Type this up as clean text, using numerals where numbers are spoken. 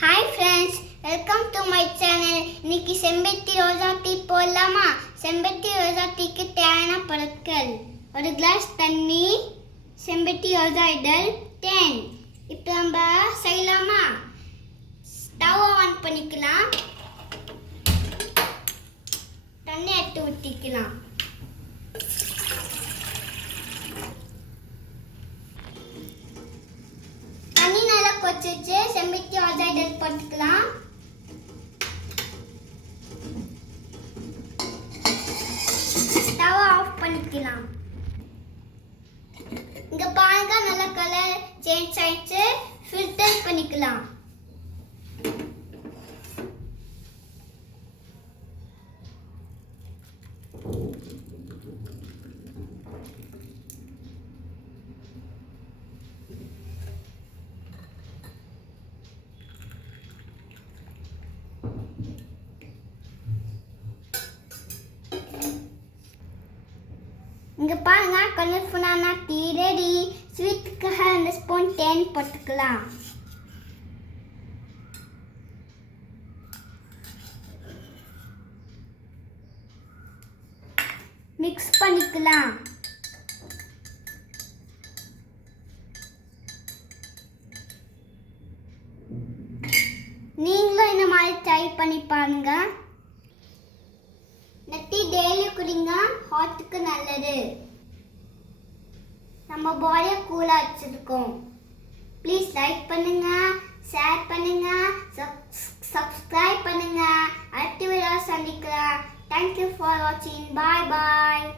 Hi friends, welcome to my channel. இன்னைக்கு செம்பருத்தி ரோஜா tea போடலாமா? செம்பருத்தி ரோஜா டீக்கு தேவையான பொருட்கள்: ஒரு கிளாஸ் தண்ணி, செம்பருத்தி ரோஜா இதழ், தேன். இப்போ நம்ம செய்யலாமா? ஸ்டவ் ஆன் பண்ணிக்கலாம். தண்ணி எடுத்து ஊற்றிக்கலாம். தண்ணி நல்லா கொதிச்சு செம்பருத்தி ரோஜா இதழ் போட்டுக்கலாம். ஸ்டவ் ஆஃப் பண்ணிக்கலாம். இங்க பாருங்க, நல்ல கலர் சேஞ்ச் ஆயிடுச்சு. ஃபில்டர் பண்ணிக்கலாம். இங்க பாருங்க, கலர்ஃபுல்லான டீ ரெடி. ஸ்வீட்டுக்காக 2 ஸ்பூன் தேன் போட்டுக்கலாம். மிக்ஸ் பண்ணிக்கலாம். நீங்களும் இந்த மாதிரி ட்ரை பண்ணி பாருங்க. டீ டெய்லி குடிங்க, ஹார்ட்டுக்கு நல்லது. நம்ம பாடியை கூலாக வச்சிருக்கோம். ப்ளீஸ் லைக் பண்ணுங்க, ஷேர் பண்ணுங்க, சப்ஸ்கிரைப் பண்ணுங்க. அடுத்த வீடியோ சந்திக்கலாம். தேங்க்யூ ஃபார் வாட்சிங். பாய் பாய்.